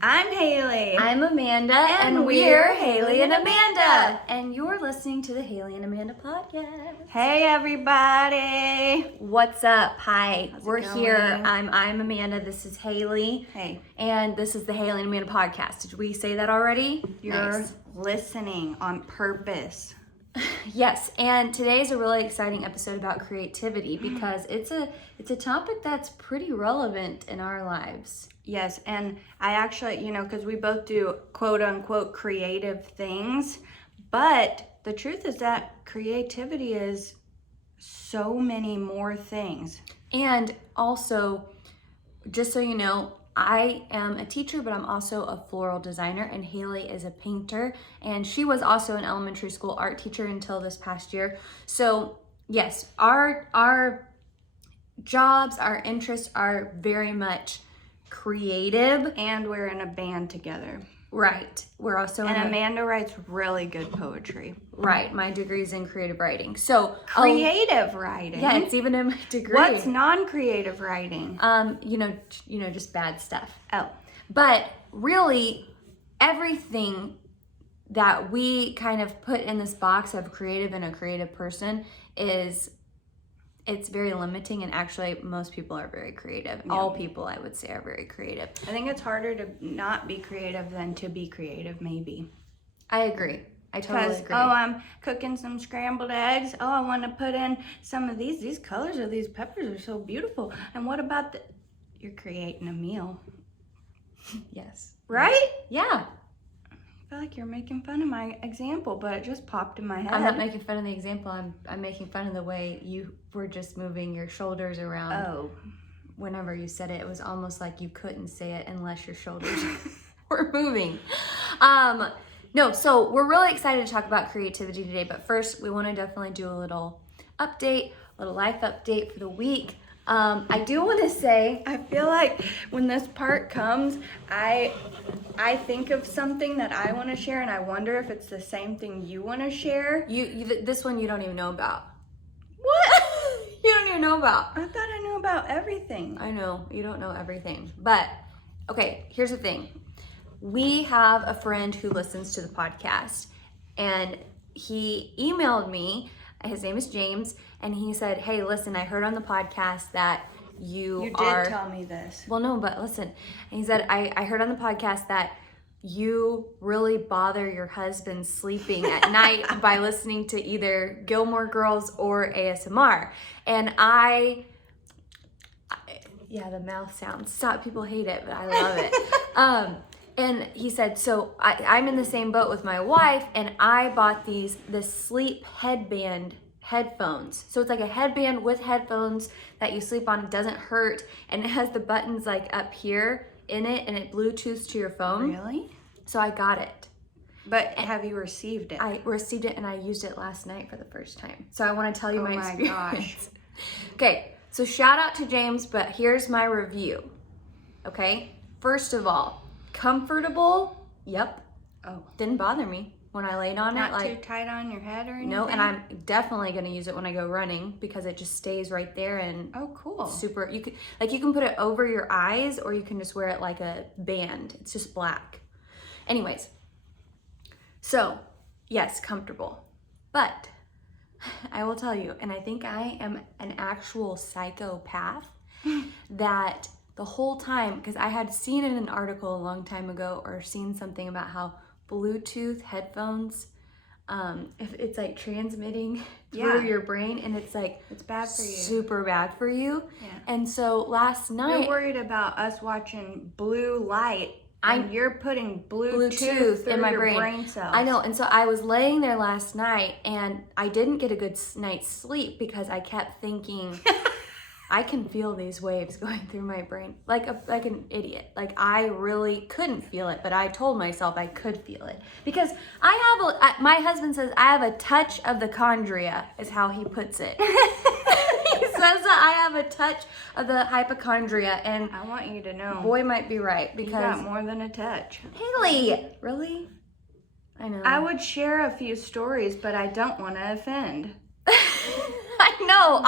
I'm Haley. I'm Amanda, and we're Haley and Amanda. And you're listening to the Haley and Amanda podcast. Hey, everybody. What's up? Hi. We're going? here. I'm Amanda. This is Haley. Hey. And this is the Haley and Amanda podcast. Did we say that already? You're Nice. listening on purpose. Yes, and today's a really exciting episode about creativity because it's a topic that's pretty relevant in our lives. Yes, and I actually, because we both do quote unquote creative things, but the truth is that creativity is so many more things. And also, just so you know, I am a teacher, but I'm also a floral designer, and Haley is a painter, and she was also an elementary school art teacher until this past year. So yes, our jobs, our interests are very much creative. And we're in a band together. Right. We're also And Amanda writes really good poetry. Right. My degree's in creative writing. So creative writing. Yeah, it's even in my degree. What's non-creative writing? Just bad stuff. Oh. But really, everything that we kind of put in this box of creative and a creative person it's very limiting, and actually most people are very creative. Yeah. All people, I would say, are very creative. I think it's harder to not be creative than to be creative, maybe. I agree. I totally agree. Oh, I'm cooking some scrambled eggs. Oh, I want to put in some of these colors of these peppers are so beautiful. And what about you're creating a meal. Yes. Right? Yeah. I feel like you're making fun of my example, but it just popped in my head. I'm not making fun of the example. I'm making fun of the way you were just moving your shoulders around. Oh. Whenever you said it, it was almost like you couldn't say it unless your shoulders were moving. No, so we're really excited to talk about creativity today, but first we want to definitely do a little life update for the week. I do want to say, I feel like when this part comes, I think of something that I want to share, and I wonder if it's the same thing you want to share. This one you don't even know about. What? You don't even know about. I thought I knew about everything. I know, you don't know everything. But, okay, here's the thing. We have a friend who listens to the podcast, and he emailed me. His name is James, and he said, hey, listen, I heard on the podcast that you did tell me this. Well, no, but listen. And he said, I heard on the podcast that you really bother your husband sleeping at night by listening to either Gilmore Girls or ASMR. And yeah, the mouth sounds. Stop, people hate it, but I love it. And he said, so I'm in the same boat with my wife, and I bought this sleep headband headphones. So it's like a headband with headphones that you sleep on. It doesn't hurt, and it has the buttons like up here in it, and it Bluetooths to your phone. Really? So I got it. But have you received it? I received it, and I used it last night for the first time. So I want to tell you my experience. Gosh. Okay, so shout out to James, but here's my review. Okay, first of all, comfortable. Yep. Oh. Didn't bother me when I laid on it. Not too tight on your head or anything? No, and I'm definitely going to use it when I go running because it just stays right there and oh, cool. Super. You can put it over your eyes, or you can just wear it like a band. It's just black. Anyways, so yes, comfortable. But I will tell you, and I think I am an actual psychopath, that the whole time, because I had seen in an article a long time ago or seen something about how Bluetooth headphones, if it's like transmitting through your brain, and it's like it's bad for you, super bad for you. Yeah. And so last night, you're worried about us watching blue light. You're putting Bluetooth in my your brain cells. I know, and so I was laying there last night, and I didn't get a good night's sleep because I kept thinking, I can feel these waves going through my brain like an idiot. Like I really couldn't feel it, but I told myself I could feel it because my husband says I have a touch of the chondria, is how he puts it. He says that I have a touch of the hypochondria, and I want you to know, boy might be right, because you got more than a touch. Haley, really? I know. I would share a few stories, but I don't want to offend. I know.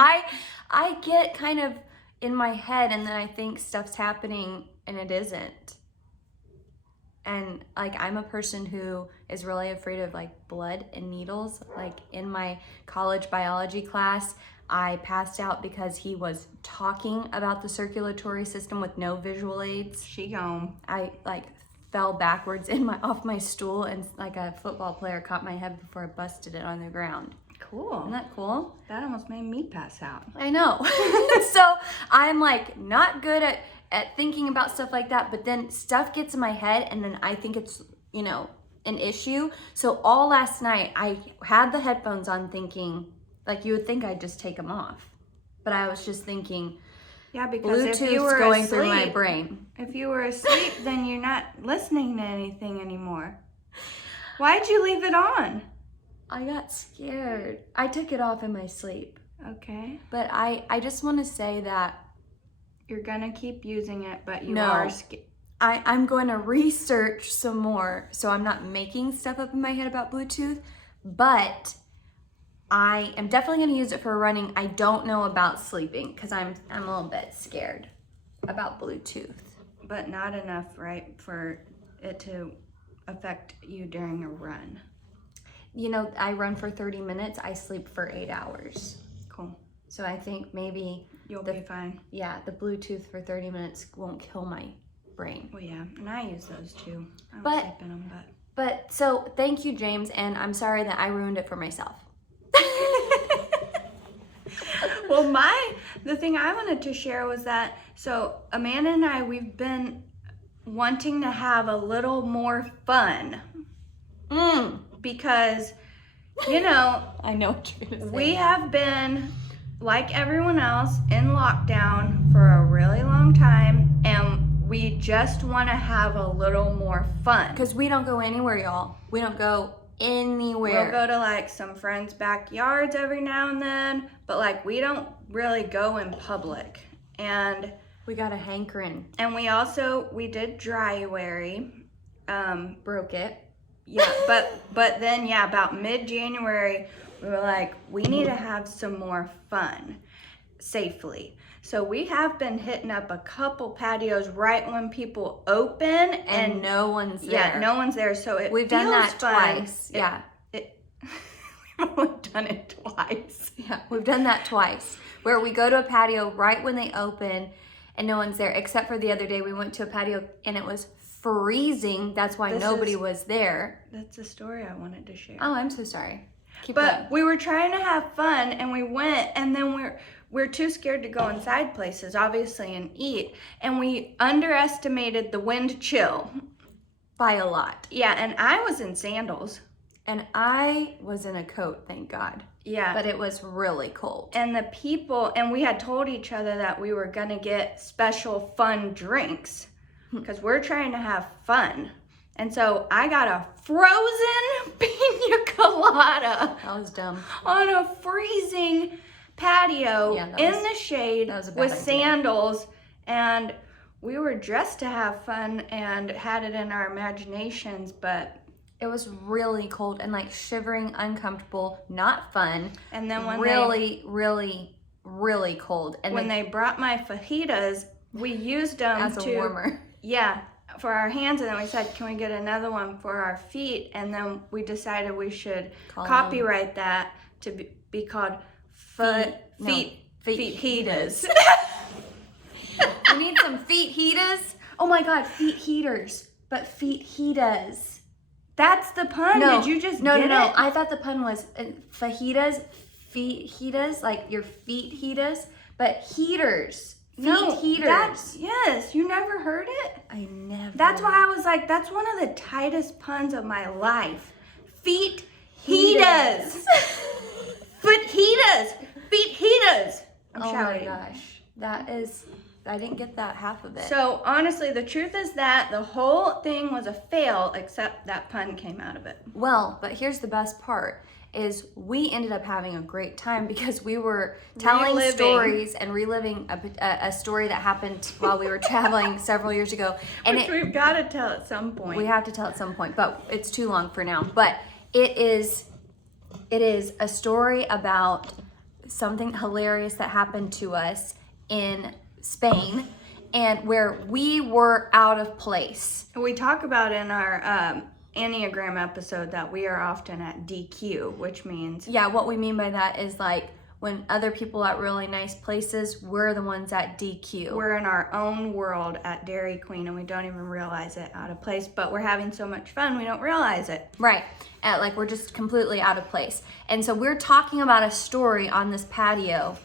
I get kind of in my head, and then I think stuff's happening and it isn't. And like, I'm a person who is really afraid of like blood and needles. Like in my college biology class, I passed out because he was talking about the circulatory system with no visual aids. She gone. I like fell backwards off my stool, and like a football player caught my head before I busted it on the ground. Cool. Isn't that cool? That almost made me pass out. I know. So I'm like not good at thinking about stuff like that, but then stuff gets in my head and then I think it's, you know, an issue. So all last night I had the headphones on thinking, like you would think I'd just take them off. But I was just thinking, yeah, because if you Bluetooth's were going asleep, through my brain. If you were asleep, then you're not listening to anything anymore. Why'd you leave it on? I got scared. I took it off in my sleep. Okay. But I just want to say that You're gonna keep using it, but you No. are scared. I'm going to research some more, so I'm not making stuff up in my head about Bluetooth, but I am definitely going to use it for running. I don't know about sleeping because I'm a little bit scared about Bluetooth. But not enough, right, for it to affect you during a run. You know, I run for 30 minutes. I sleep for 8 hours. Cool. So I think maybe, You'll be fine. yeah, the Bluetooth for 30 minutes won't kill my brain. Well, yeah, and I use those too. I don't But- sleep in them, but. But so thank you, James, and I'm sorry that I ruined it for myself. Well, the thing I wanted to share was that, so Amanda and I, we've been wanting to have a little more fun because, you know, I know what you're going to say. we have been, like everyone else, in lockdown for a really long time, and we just want to have a little more fun. Because we don't go anywhere, y'all. We don't go anywhere. We'll go to like some friends' backyards every now and then, but like we don't really go in public. And We got a hankering. we did Dryuary. Broke it. Yeah, but then yeah, about mid-January, we were like, we need to have some more fun safely. So we have been hitting up a couple patios right when people open, And no one's there. yeah, no one's there. So We've done that feels fun. twice. Yeah. We've only done it twice. Yeah. We've done that twice. Where we go to a patio right when they open and no one's there. Except for the other day we went to a patio and it was freezing. That's why nobody was there. That's a story I wanted to share. Oh, I'm so sorry. Keep But going. we were trying to have fun and we went, and then we're too scared to go inside places, obviously, and eat. And we underestimated the wind chill. By a lot. Yeah, and I was in sandals. And I was in a coat, thank God. Yeah. But it was really cold. And the people, and we had told each other that we were gonna get special fun drinks because we're trying to have fun. And so I got a frozen pina colada That was dumb. on a freezing patio Yeah, that in was- the shade that was a bad with idea. sandals, and we were dressed to have fun and had it in our imaginations, but It was really cold and like shivering, uncomfortable, not fun. and then when really cold. And when they brought my fajitas, we used them as a warmer. Yeah, for our hands, and then we said, can we get another one for our feet? And then we decided we should Call copyright that to be called feet heaters. We need some feet heaters. Oh my God, feet heaters. But feet heaters. That's the pun. No, Did you just no, get no, no. it? I thought the pun was fajitas, feet heaters, like your feet heaters, but heaters. Feet heaters. That's, yes, you never heard it? I never. That's why I was like, that's one of the tightest puns of my life. Feet Heaters. heaters. Foot heaters. Feet heaters. I'm Oh shouting. my gosh, that is. I didn't get that half of it. So honestly, the truth is that the whole thing was a fail, except that pun came out of it. Well, but here's the best part is we ended up having a great time because we were telling Reliving. stories and reliving a story that happened while we were traveling several years ago. And Which we've got to tell at some point. we have to tell at some point, but it's too long for now. But it is a story about something hilarious that happened to us in Spain. and where we were out of place. We talk about in our Enneagram episode that we are often at DQ, which means... Yeah, what we mean by that is like when other people at really nice places, we're the ones at DQ. We're in our own world at Dairy Queen and we don't even realize it, out of place, but we're having so much fun we don't realize it. Right. Like we're just completely out of place. And so we're talking about a story on this patio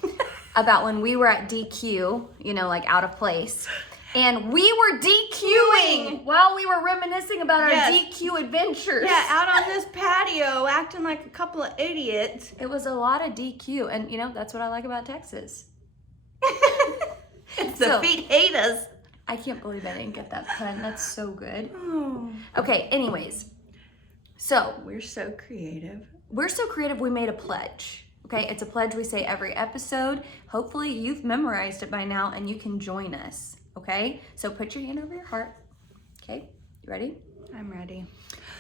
about when we were at DQ, you know, like out of place. And we were DQing while we were reminiscing about our DQ adventures. Yeah, out on this patio, acting like a couple of idiots. It was a lot of DQ, and you know, that's what I like about Texas. The feet hate us. I can't believe I didn't get that pun. That's so good. Oh. Okay, anyways. So, we're so creative. We made a pledge. Okay, it's a pledge we say every episode. Hopefully you've memorized it by now and you can join us. Okay, so put your hand over your heart. Okay, you ready? I'm ready.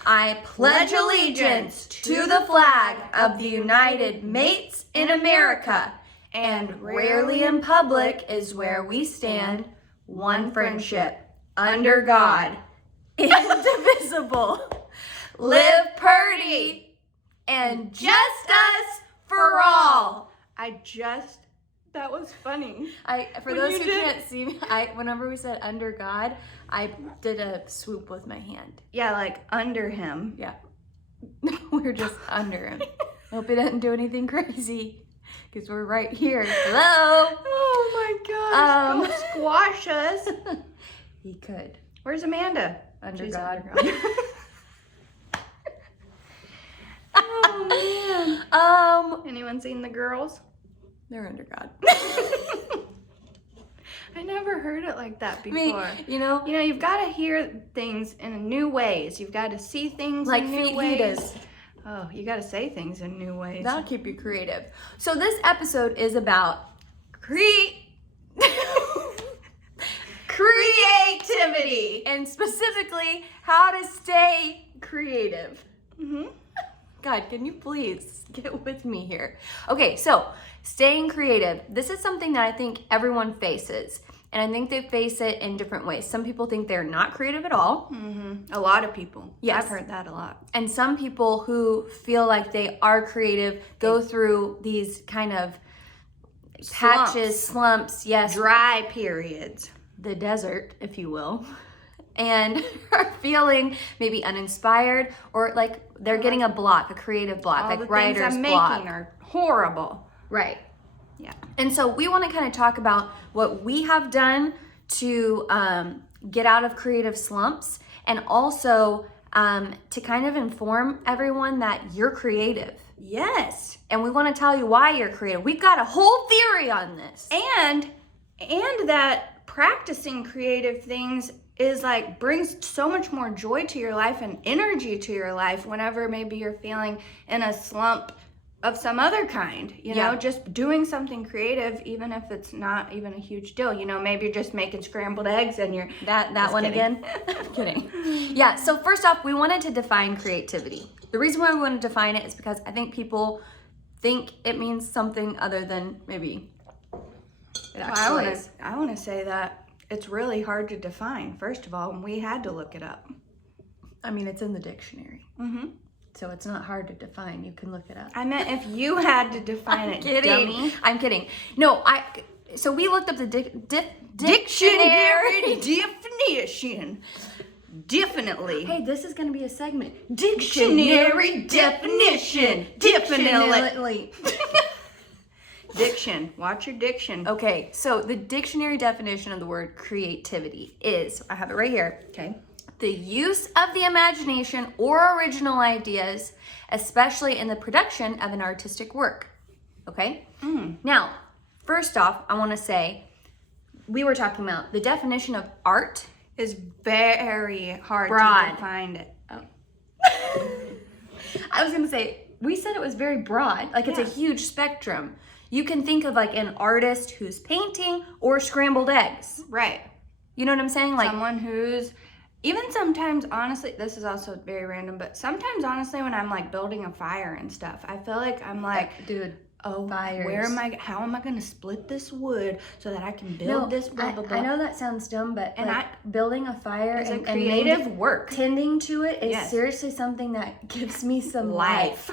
I pledge allegiance to the flag of the United Mates in America, and rarely in public is where we stand, one friendship, under God, indivisible, live purdy, and just us for all. That was funny. For those who can't see me, whenever we said under God, I did a swoop with my hand. Yeah, like under him. Yeah. We're just under him. Hope he doesn't do anything crazy because we're right here. Hello. Oh my gosh. Go squash us. He could. Where's Amanda? Under God. Oh man. Anyone seen The Girls? They're under God. I never heard it like that before. I mean, you know, you've got to hear things in new ways. You've got to see things like in new ways. Fajitas. Oh, you got to say things in new ways. That'll keep you creative. So this episode is about creativity, and specifically how to stay creative. Mm-hmm. God, can you please get with me here? Okay, so staying creative. This is something that I think everyone faces. And I think they face it in different ways. Some people think they're not creative at all. Mm-hmm. A lot of people. Yes. I've heard that a lot. And some people who feel like they are creative go through these kind of patches, slumps, yes. Dry periods. The desert, if you will. And are feeling maybe uninspired or like they're getting a block, a creative block, all like the writer's things I'm block. making are horrible. Right. Yeah. And so we want to kind of talk about what we have done to get out of creative slumps, and also to kind of inform everyone that you're creative. Yes. And we want to tell you why you're creative. We've got a whole theory on this. And that practicing creative things is like brings so much more joy to your life and energy to your life whenever maybe you're feeling in a slump of some other kind, you know, just doing something creative, even if it's not even a huge deal, you know, maybe you're just making scrambled eggs and you're that one kidding. Again. I'm kidding. Yeah. So first off, we wanted to define creativity. The reason why we want to define it is because I think people think it means something other than maybe it actually is. I want to say that it's really hard to define. First of all, and we had to look it up. I mean, it's in the dictionary. Mm-hmm. So it's not hard to define. You can look it up. I meant if you had to define it, dummy. I'm kidding. No, so we looked up the dictionary definition. Definitely. Hey, this is going to be a segment. Dictionary definition. Definitely. Diction. Watch your diction. Okay, so the dictionary definition of the word creativity is, I have it right here. Okay. The use of the imagination or original ideas, especially in the production of an artistic work. Okay? Now, first off, I want to say, we were talking about the definition of art is very hard broad. to define it. Oh. I was going to say, we said it was very broad. Like it's a huge spectrum. You can think of like an artist who's painting or scrambled eggs. Right. You know what I'm saying? Like someone who's, even sometimes, honestly, this is also very random, but sometimes, honestly, when I'm like building a fire and stuff, I feel like I'm like, dude, oh, fires. how am I going to split this wood so that I can build this blah, blah, blah. I know that sounds dumb, but And building a fire it's and a creative and work. tending to it is Yes. seriously something that gives me some Life.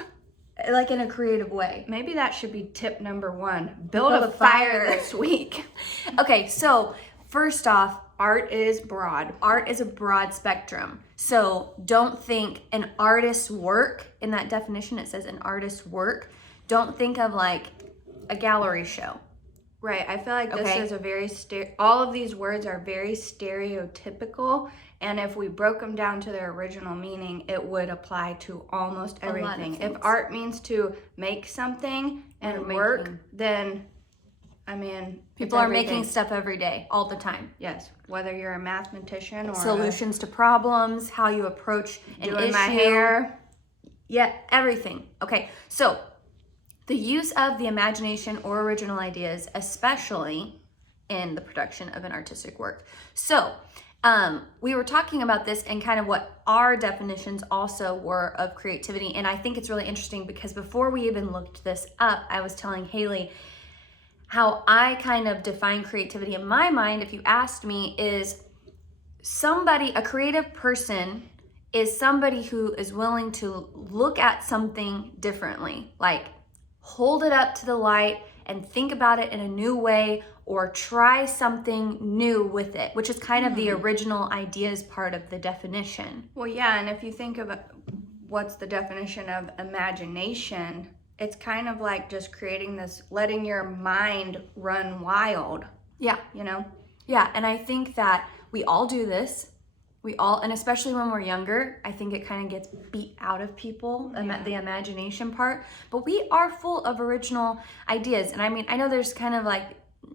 like in a creative way. Maybe that should be tip number 1. Build a fire this week. Okay, so first off, Art is broad. art is a broad spectrum. So don't think an artist's work, in that definition it says an artist's work, don't think of like a gallery show. Right. I feel like this Okay. is a very all of these words are very stereotypical, and if we broke them down to their original meaning, it would apply to almost lot of everything. If things. art means to make something and We're work, making- then I mean, People it's are making everything. stuff every day, all the time. Yes, whether you're a mathematician or Solutions to problems, how you approach an doing issue. my hair. Yeah, everything. Okay, so the use of the imagination or original ideas, especially in the production of an artistic work. So we were talking about this and kind of what our definitions also were of creativity. And I think it's really interesting because before we even looked this up, I was telling Haylee how I kind of define creativity in my mind, if you asked me, is a creative person is somebody who is willing to look at something differently, like hold it up to the light and think about it in a new way or try something new with it, which is kind of the original ideas part of the definition. Well, yeah, and if you think of what's the definition of imagination, it's kind of like just creating this, letting your mind run wild, Yeah. you know? Yeah, and I think that we all do this. And especially when we're younger, I think it kind of gets beat out of people, the imagination part. But we are full of original ideas. And I mean, I know there's kind of like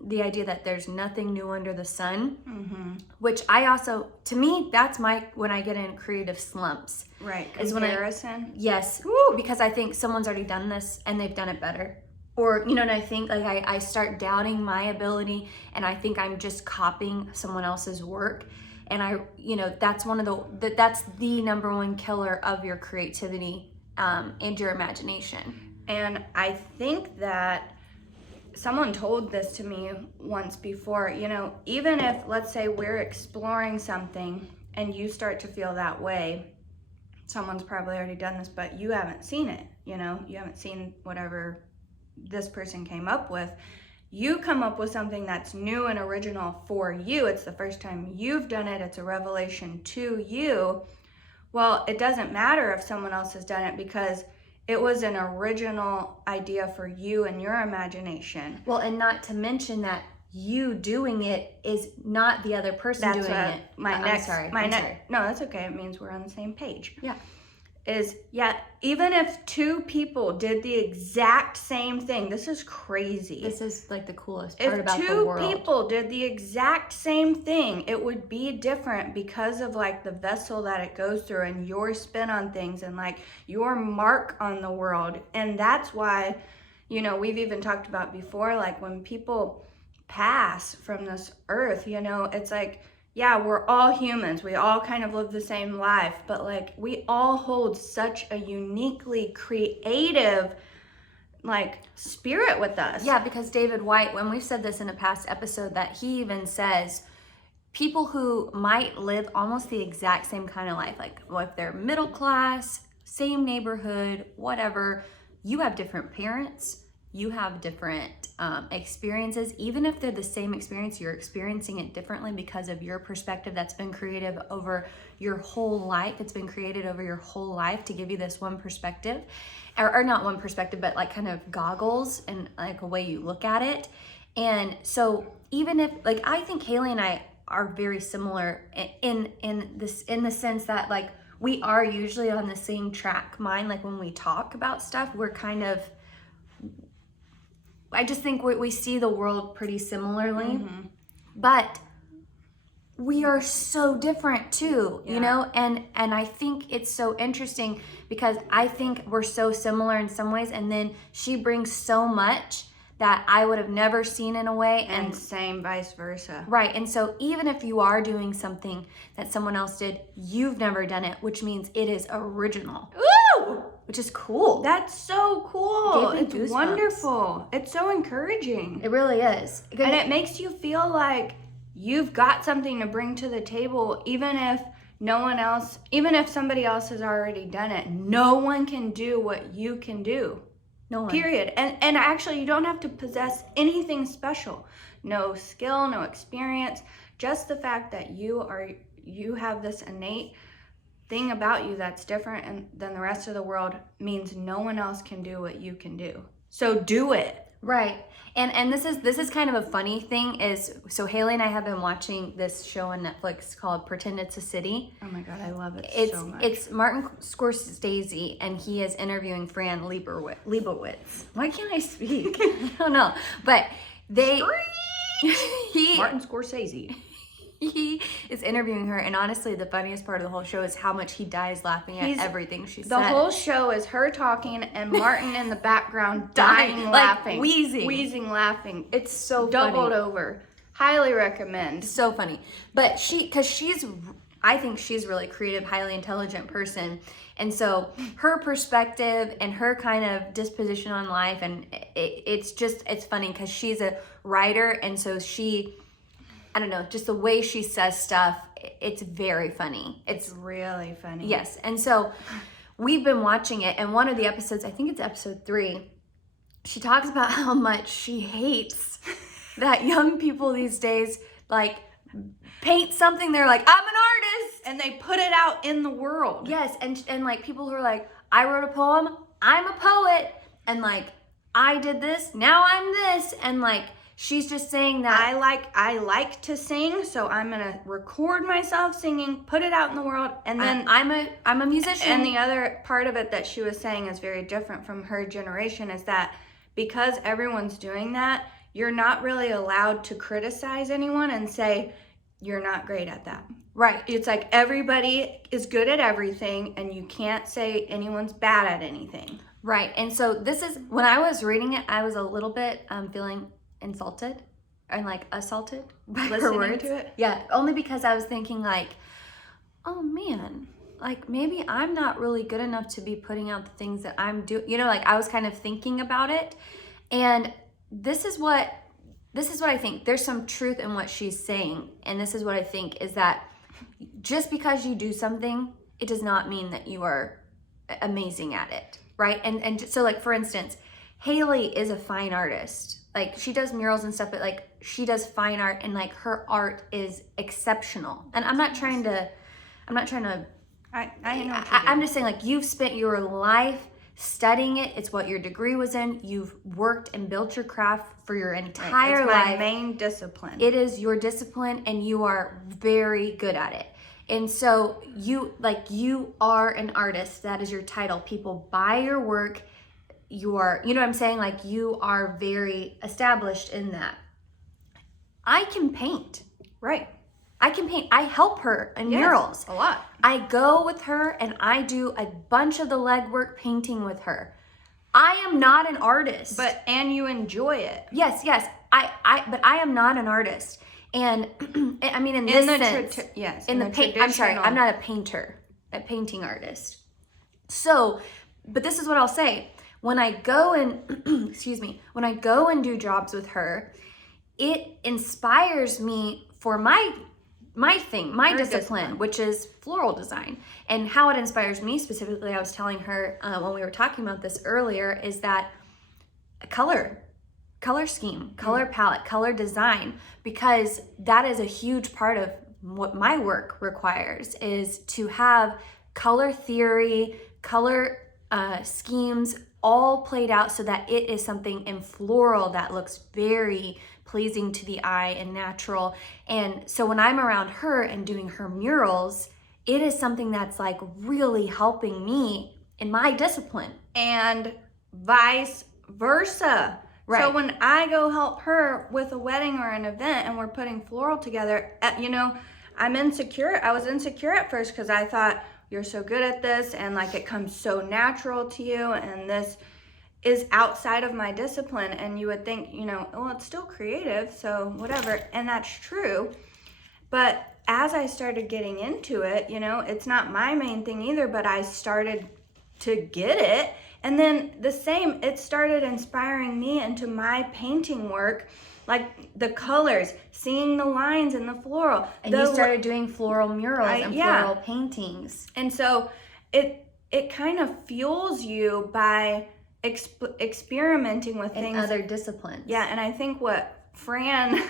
the idea that there's nothing new under the sun, which I also, to me, that's when I get in creative slumps. Right, Is comparison. Yes, because I think someone's already done this and they've done it better. Or, you know what I think? Like I start doubting my ability and I think I'm just copying someone else's work. And that's that's the number one killer of your creativity and your imagination. And I think that someone told this to me once before, even if, let's say, we're exploring something and you start to feel that way, someone's probably already done this, but you haven't seen it, you haven't seen whatever this person came up with. You come up with something that's new and original for you. It's the first time you've done it. It's a revelation to you. Well, it doesn't matter if someone else has done it because it was an original idea for you and your imagination. Well, and not to mention that you doing it is not the other person doing it. I'm sorry. No, that's okay. It means we're on the same page. Yeah. Even if 2 people did the exact same thing, this is crazy. This is like the coolest part about the If 2 world. people did the exact same thing, it would be different because of like the vessel that it goes through and your spin on things and like your mark on the world. And that's why, we've even talked about before, like when people pass from this earth, it's like, yeah, we're all humans. We all kind of live the same life, but like we all hold such a uniquely creative like spirit with us. Yeah, because David White, when we've said this in a past episode, that he even says people who might live almost the exact same kind of life, like if they're middle class, same neighborhood, whatever, you have different parents, you have different experiences. Even if they're the same experience, you're experiencing it differently because of your perspective that's been creative over your whole life. It's been created over your whole life to give you this one perspective, or not one perspective, but like kind of goggles and like a way you look at it. And so even if, like, I think Haylee and I are very similar in the sense that like we are usually on the same track mind. Like when we talk about stuff, we're kind of, I just think we see the world pretty similarly, but we are so different too, and I think it's so interesting because I think we're so similar in some ways, and then she brings so much that I would have never seen in a way, and same vice versa. Right, and so even if you are doing something that someone else did, you've never done it, which means it is original. Ooh! which is cool. That's so cool. Gave me It's goosebumps. wonderful. It's so encouraging. It really is. And it makes you feel like you've got something to bring to the table, even if somebody else has already done it. No one can do what you can do. No one. Period. And actually, you don't have to possess anything special. No skill, no experience. Just the fact that you have this innate thing about you that's different than the rest of the world means no one else can do what you can do. So do it. Right. And this is kind of a funny thing so Haylee and I have been watching this show on Netflix called Pretend It's a City. Oh my God, I love it so much. It's Martin Scorsese, and he is interviewing Fran Lebowitz. Why can't I speak? I don't know. But Martin Scorsese. He is interviewing her, and honestly, the funniest part of the whole show is how much he dies laughing at everything she said. The whole show is her talking and Martin in the background dying laughing. Wheezing laughing. It's so doubled funny. Over. Highly recommend. So funny. But I think she's a really creative, highly intelligent person. And so her perspective and her kind of disposition on life, and it's funny because she's a writer, and so I don't know, just the way she says stuff, it's very funny. It's really funny. Yes. And so we've been watching it, and one of the episodes, I think it's episode 3, she talks about how much she hates that young people these days, like, paint something, they're like, I'm an artist! And they put it out in the world. Yes, and like, people who are like, I wrote a poem, I'm a poet, and like, I did this, now I'm this, and like, she's just saying that I like to sing, so I'm gonna record myself singing, put it out in the world, and then I'm a musician. And the other part of it that she was saying is very different from her generation is that because everyone's doing that, you're not really allowed to criticize anyone and say you're not great at that. Right. It's like everybody is good at everything, and you can't say anyone's bad at anything. Right. And so this is, when I was reading it, I was a little bit feeling insulted and like assaulted by her words. To it? Yeah, only because I was thinking like, oh man, like maybe I'm not really good enough to be putting out the things that I'm doing. You know, like I was kind of thinking about it, and this is what I think. There's some truth in what she's saying, and this is what I think is that just because you do something, it does not mean that you are amazing at it, right? And so like for instance, Haylee is a fine artist. Like she does murals and stuff, but like she does fine art, and like her art is exceptional. And I'm not trying to I know I'm just saying, like, you've spent your life studying it. It's what your degree was in. You've worked and built your craft for your entire life. It's my main discipline. It is your discipline, and you are very good at it. And so you are an artist. That is your title. People buy your work. You know what I'm saying? Like, you are very established in that. I can paint. Right. I can paint. I help her in murals. A lot. I go with her and I do a bunch of the legwork painting with her. I am not an artist. And you enjoy it. Yes. But I am not an artist. And I mean, in this sense, I'm sorry, I'm not a painter, a painting artist. So, but this is what I'll say. When I go and, when I go and do jobs with her, it inspires me for my discipline, which is floral design. And how it inspires me specifically, I was telling her when we were talking about this earlier, is that color scheme, color palette, color design, because that is a huge part of what my work requires, is to have color theory, color schemes all played out so that it is something in floral that looks very pleasing to the eye and natural. And so when I'm around her and doing her murals, it is something that's like really helping me in my discipline. And vice versa. Right. So when I go help her with a wedding or an event and we're putting floral together, I'm insecure. I was insecure at first because I thought, you're so good at this, and like it comes so natural to you, and this is outside of my discipline. And you would think, well, it's still creative, so whatever. And that's true. But as I started getting into it, it's not my main thing either, but I started to get it. And then the same, it started inspiring me into my painting work, like the colors, seeing the lines in the floral. And you started doing floral murals and floral paintings. And so it kind of fuels you by experimenting with things. In other disciplines. Yeah, and I think what Fran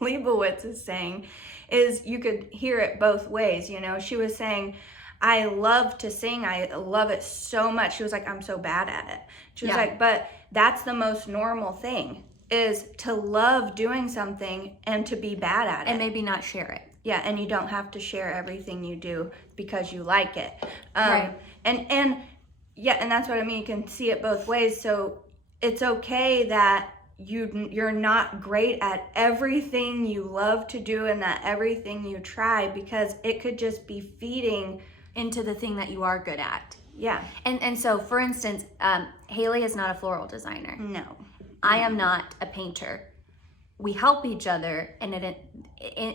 Lebowitz is saying is you could hear it both ways. You know, she was saying, I love to sing. I love it so much. She was like, I'm so bad at it. She was like, but that's the most normal thing, is to love doing something and to be bad at it. And maybe not share it. Yeah, and you don't have to share everything you do because you like it. Right. And yeah, and that's what I mean. You can see it both ways. So it's okay that you're not great at everything you love to do and that everything you try, because it could just be feeding into the thing that you are good at. Yeah. And so, for instance, Haylee is not a floral designer. No. I am not a painter. We help each other, and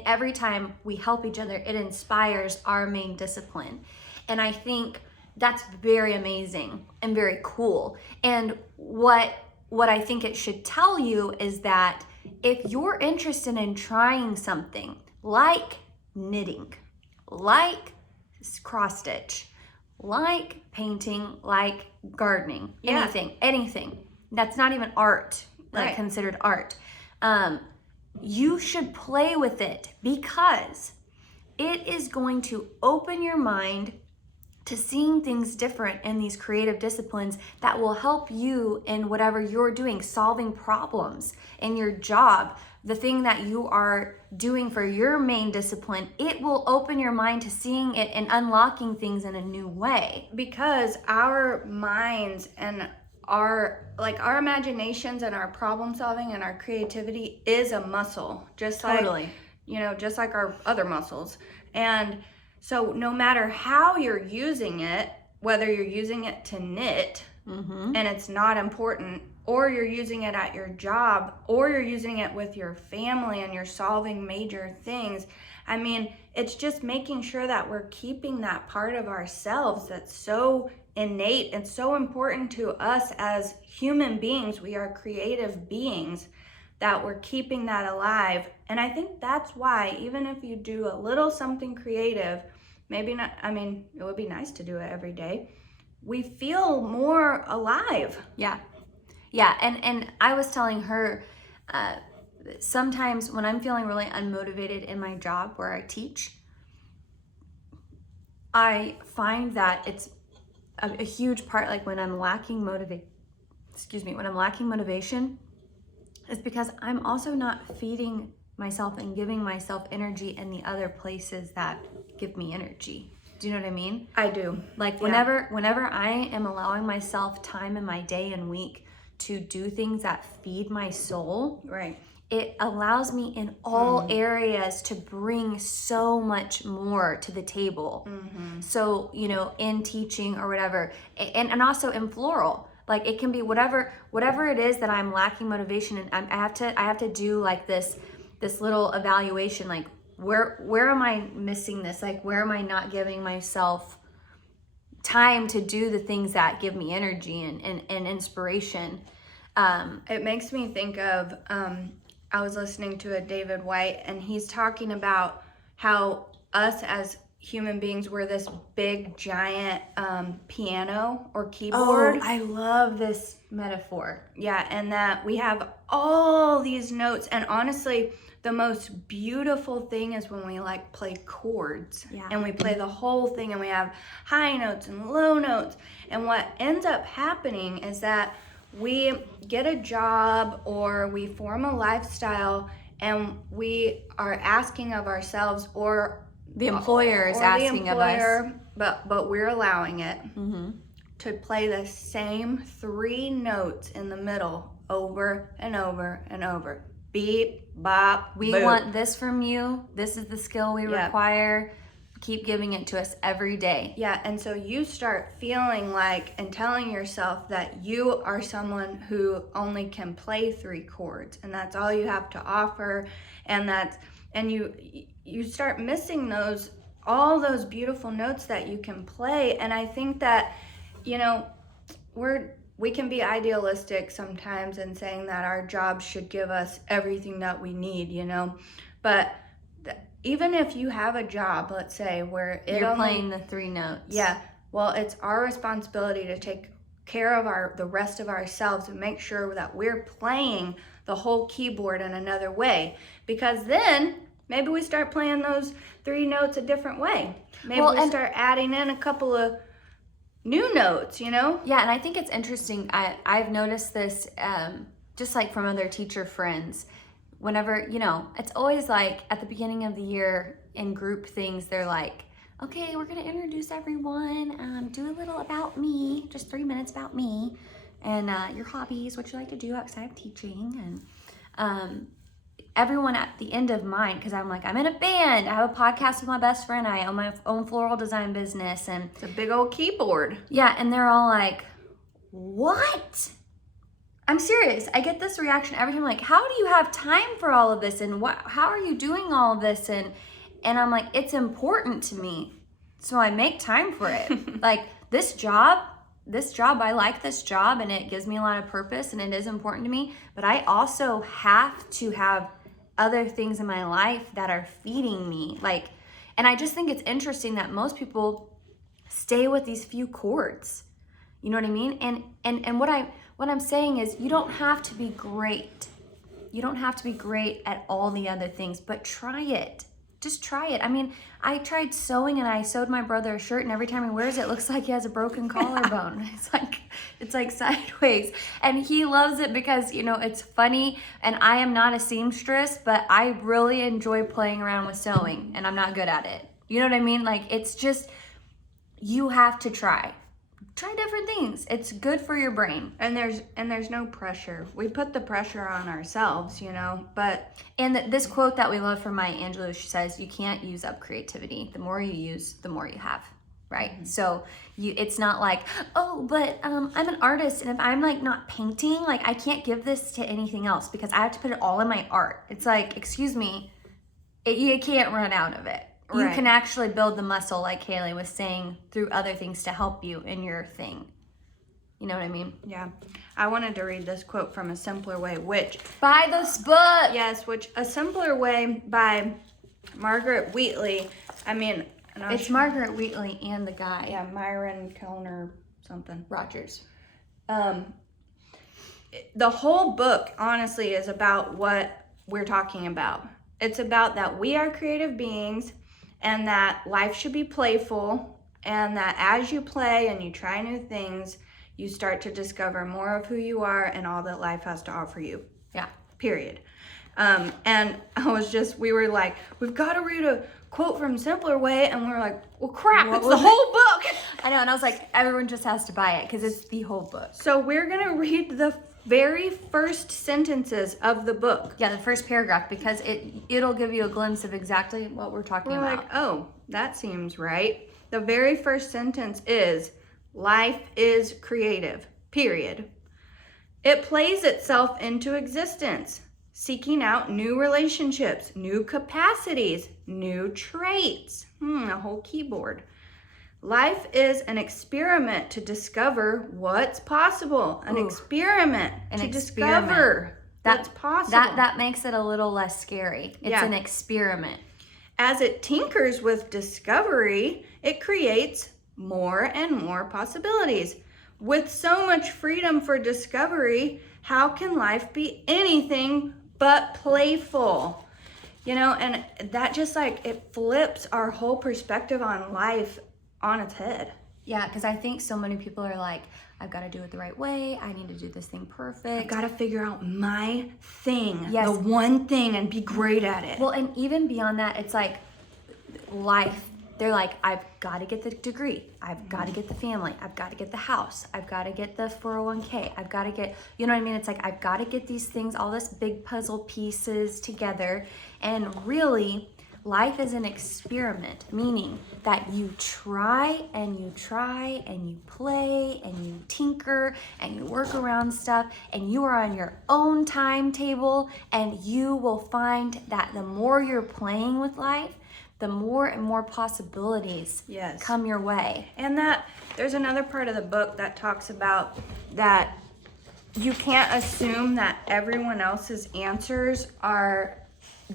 every time we help each other, it inspires our main discipline. And I think that's very amazing and very cool. And what I think it should tell you is that if you're interested in trying something like knitting, like cross stitch, like painting, like gardening, anything that's not even art, like considered art, you should play with it, because it is going to open your mind to seeing things different in these creative disciplines that will help you in whatever you're doing, solving problems in your job, the thing that you are doing for your main discipline. It will open your mind to seeing it and unlocking things in a new way. Because our minds and our imaginations and our problem solving and our creativity is a muscle, just like, just like our other muscles. And so no matter how you're using it, whether you're using it to knit and it's not important, or you're using it at your job, or you're using it with your family and you're solving major things, I mean, it's just making sure that we're keeping that part of ourselves that's so innate and so important to us as human beings. We are creative beings, that we're keeping that alive. And I think that's why, even if you do a little something creative, maybe not, I mean, it would be nice to do it every day, we feel more alive. Yeah. And I was telling her, sometimes when I'm feeling really unmotivated in my job where I teach, I find that it's a huge part, like when I'm lacking motivation, is because I'm also not feeding myself and giving myself energy in the other places that give me energy. Do you know what I mean? I do. Like whenever I am allowing myself time in my day and week to do things that feed my soul, right, it allows me in all areas to bring so much more to the table. So, in teaching or whatever, and also in floral, like it can be whatever it is that I'm lacking motivation, and I have to do like this little evaluation, like where am I missing this? Like, where am I not giving myself time to do the things that give me energy and inspiration? It makes me think of, I was listening to a David White, and he's talking about how us as human beings, we're this big giant piano or keyboard. Oh, I love this metaphor. Yeah, and that we have all these notes, and honestly, the most beautiful thing is when we like play chords, and we play the whole thing, and we have high notes and low notes. And what ends up happening is that we get a job or we form a lifestyle, and we are asking of ourselves, or the employer is asking of us, but we're allowing it to play the same 3 notes in the middle over and over and over. Beep, bop, we boop. Want this from you. This is the skill we require. Keep giving it to us every day. Yeah, and so you start feeling like and telling yourself that you are someone who only can play 3 chords, and that's all you have to offer, and you start missing all those beautiful notes that you can play. And I think that you know, we can be idealistic sometimes in saying that our jobs should give us everything that we need, you know, but even if you have a job, let's say, where you're playing the 3 notes. Yeah, well, it's our responsibility to take care of the rest of ourselves and make sure that we're playing the whole keyboard in another way, because then maybe we start playing those 3 notes a different way. Maybe we start adding in a couple of new notes, you know? Yeah, and I think it's interesting. I've noticed this just like from other teacher friends. Whenever, you know, it's always like at the beginning of the year in group things, they're like, okay, we're going to introduce everyone, do a little about me, just 3 minutes about me, and your hobbies, what you like to do outside of teaching. And everyone at the end of mine, because I'm like, I'm in a band, I have a podcast with my best friend, I own my own floral design business, and it's a big old keyboard. Yeah, and they're all like, what? I'm serious. I get this reaction every time, like, how do you have time for all of this? And how are you doing all of this? And I'm like, it's important to me, so I make time for it. Like, this job, I like this job, and it gives me a lot of purpose, and it is important to me, but I also have to have other things in my life that are feeding me. Like, and I just think it's interesting that most people stay with these few chords. You know what I mean? And what I'm saying is, you don't have to be great. You don't have to be great at all the other things, but try it. Just try it. I mean, I tried sewing, and I sewed my brother a shirt, and every time he wears it, it looks like he has a broken collarbone. It's like sideways. And he loves it because, you know, it's funny, and I am not a seamstress, but I really enjoy playing around with sewing, and I'm not good at it. You know what I mean? Like, it's just, you have to try. Try different things. It's good for your brain. And there's no pressure. We put the pressure on ourselves, you know, but... And this quote that we love from Maya Angelou, she says, you can't use up creativity. The more you use, the more you have, right? Mm-hmm. So it's not like, oh, but I'm an artist, and if I'm like not painting, like I can't give this to anything else because I have to put it all in my art. It's like, excuse me, you can't run out of it. You can actually build the muscle, like Haylee was saying, through other things to help you in your thing. You know what I mean? Yeah. I wanted to read this quote from A Simpler Way, which... Buy this book! Yes, which A Simpler Way by Margaret Wheatley. I mean... It's Margaret Wheatley and the guy. Yeah, Myron Kellner something. Rogers. The whole book, honestly, is about what we're talking about. It's about that we are creative beings, and that life should be playful, and that as you play and you try new things, you start to discover more of who you are and all that life has to offer you. Yeah. Period. And we were like, we've got to read a quote from Simpler Way, and we were like, well, crap, it's the whole book. I know, and I was like, everyone just has to buy it because it's the whole book. So we're going to read the very first sentences of the book. Yeah, the first paragraph, because it'll give you a glimpse of exactly what we're talking about. We're like, oh, that seems right. The very first sentence is, life is creative, period. It plays itself into existence, seeking out new relationships, new capacities, new traits. A whole keyboard. Life is an experiment to discover what's possible. An experiment to discover what's possible. That makes it a little less scary. It's an experiment. As it tinkers with discovery, it creates more and more possibilities. With so much freedom for discovery, how can life be anything but playful? You know, and that just like, it flips our whole perspective on life on its head. Yeah, because I think so many people are like, I've got to do it the right way. I need to do this thing perfect. I've got to figure out my thing, yes, the one thing, and be great at it. Well, and even beyond that, it's like life. They're like, I've got to get the degree. I've got to get the family. I've got to get the house. I've got to get the 401k. I've got to get, you know what I mean? It's like, I've got to get these things, all this big puzzle pieces together. And really, life is an experiment, meaning that you try and you try and you play and you tinker and you work around stuff, and you are on your own timetable, and you will find that the more you're playing with life, the more and more possibilities Yes. come your way. And that there's another part of the book that talks about that you can't assume that everyone else's answers are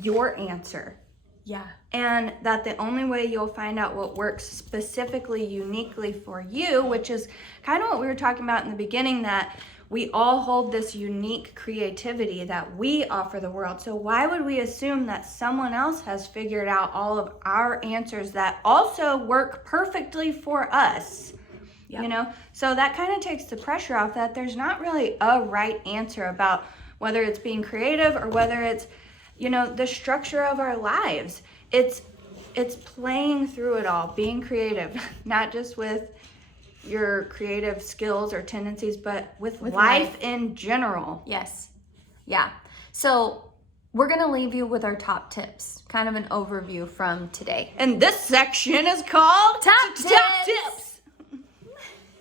your answer. Yeah. And that the only way you'll find out what works specifically, uniquely for you, which is kind of what we were talking about in the beginning, that we all hold this unique creativity that we offer the world. So why would we assume that someone else has figured out all of our answers that also work perfectly for us? Yep. You know, so that kind of takes the pressure off that there's not really a right answer about whether it's being creative or whether it's, you know, the structure of our lives. It's playing through it all, being creative, not just with your creative skills or tendencies, but with life in general. Yes. Yeah. So we're going to leave you with our top tips, kind of an overview from today. And this section is called Top Tips.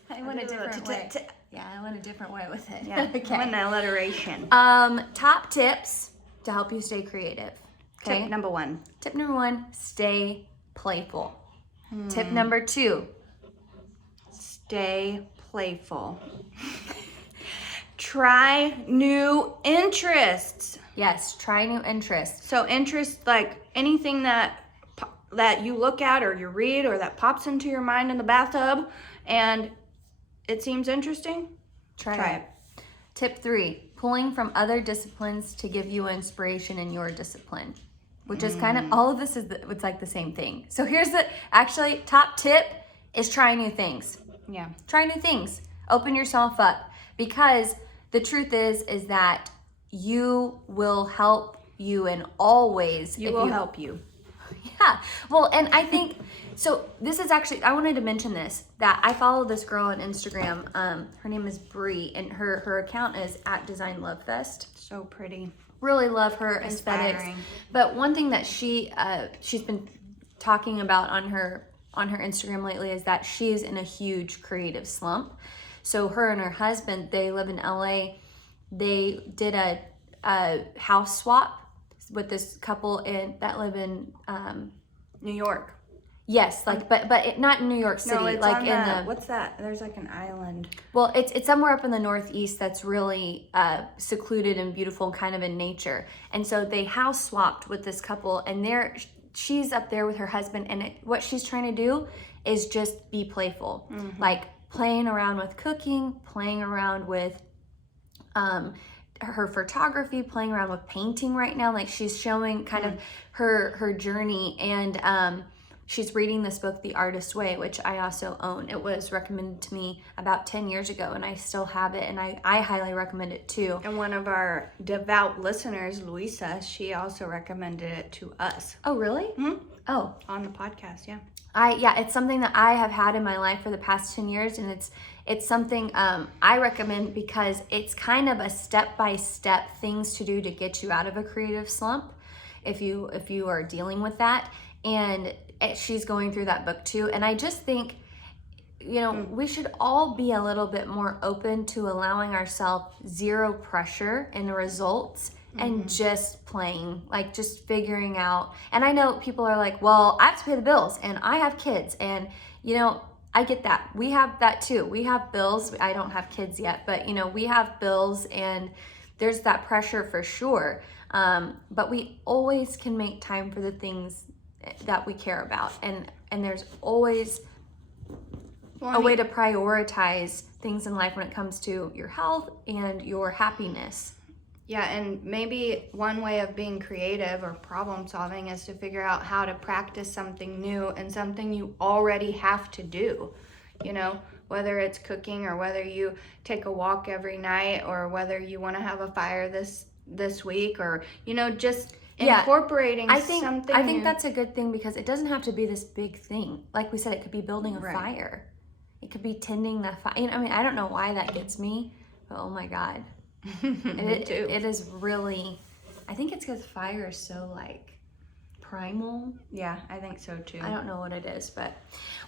I went a different way. Yeah, I went a different way with it. Yeah, okay. An alliteration. Top tips to help you stay creative. Okay. Tip number 1. Tip number 1, stay playful. Tip number 2, stay playful. Try new interests. yes, try new interests. So interests, like anything that you look at or you read or that pops into your mind in the bathtub and it seems interesting, try it. Tip 3, pulling from other disciplines to give you inspiration in your discipline, which is kind of, all of this is, it's like the same thing. So here's actually top tip is try new things. Yeah. Try new things. Open yourself up, because the truth is that you will help you in all ways. You will help you. Yeah. Well, and I think, so this is actually, I wanted to mention this, that I follow this girl on Instagram. Her name is Bree, and her account is @DesignLoveFest. So pretty. Really love her aesthetics. Inspiring. But one thing that she's been talking about on her Instagram lately is that she's in a huge creative slump. So her and her husband, they live in LA. They did a house swap with this couple that live in New York. yes, like but not in New York City. No, it's like on in the what's that? There's like an island. well, it's somewhere up in the Northeast that's really secluded and beautiful, kind of in nature. And so they house swapped with this couple, and she's up there with her husband, and what she's trying to do is just be playful, like playing around with cooking, playing around with her photography, playing around with painting right now. Like she's showing kind of her journey, and she's reading this book, The Artist's Way, which I also own. It was recommended to me about 10 years ago, and I still have it, and I highly recommend it too. And one of our devout listeners, Luisa, she also recommended it to us. Oh, really? Mhm. Oh. On the podcast, yeah. It's something that I have had in my life for the past 10 years, and it's something I recommend because it's kind of a step-by-step things to do to get you out of a creative slump if you are dealing with that. And she's going through that book too. And I just think, we should all be a little bit more open to allowing ourselves zero pressure in the results and just playing, like just figuring out. And I know people are like, well, I have to pay the bills and I have kids, and I get that. We have that too. We have bills. I don't have kids yet, but we have bills, and there's that pressure for sure. But we always can make time for the things that we care about, and there's always a way to prioritize things in life when it comes to your health and your happiness. Yeah, and maybe one way of being creative or problem solving is to figure out how to practice something new and something you already have to do. Whether it's cooking or whether you take a walk every night or whether you want to have a fire this week, or just incorporating something I think new. that's a good thing, because it doesn't have to be this big thing. Like we said, it could be building a fire. It could be tending the fire. I don't know why that gets me, but oh my God. It is really, I think it's because fire is so like primal. Yeah, I think so too. I don't know what it is, but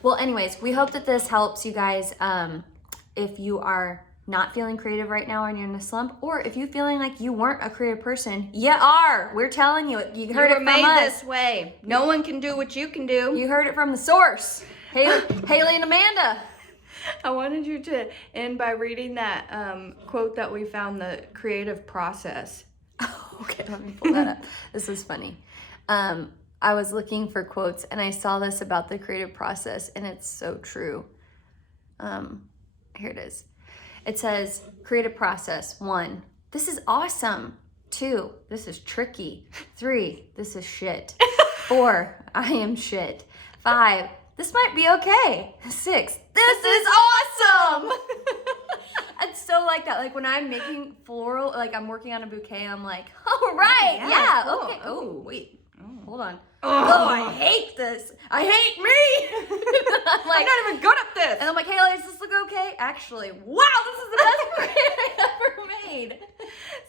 well, anyways, we hope that this helps you guys. If you are not feeling creative right now and you're in a slump, or if you're feeling like you weren't a creative person, you are. We're telling you. You heard it from made us. this way. No one can do what you can do. You heard it from the source. Haylee and Amanda. I wanted you to end by reading that quote that we found, the creative process. Okay, let me pull that up. This is funny. I was looking for quotes and I saw this about the creative process, and it's so true. Here it is. It says, creative process. 1, this is awesome. 2, this is tricky. 3, this is shit. 4, I am shit. 5, this might be okay. 6, this is awesome. It's so like that. Like when I'm making floral, like I'm working on a bouquet, I'm like, all right, yeah, cool. okay. Oh, wait, hold on. Oh. Oh, I hate this. I hate me. I'm not even good at this. And I'm like, hey, does this look okay? Actually, wow, this is the best bouquet I ever made.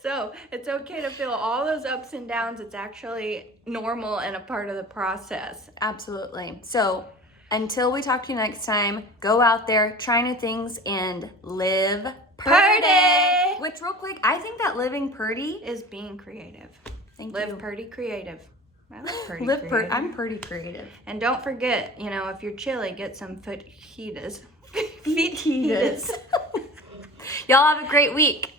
So it's okay to feel all those ups and downs. It's actually normal and a part of the process. Absolutely. So until we talk to you next time, go out there, try new things, and live purdy. Which, real quick, I think that living purdy Is being creative. Thank Live you. purdy creative. I love purdy Live creative. I'm pretty creative. And don't forget, if you're chilly, get some fajitas. Fajitas. Y'all have a great week.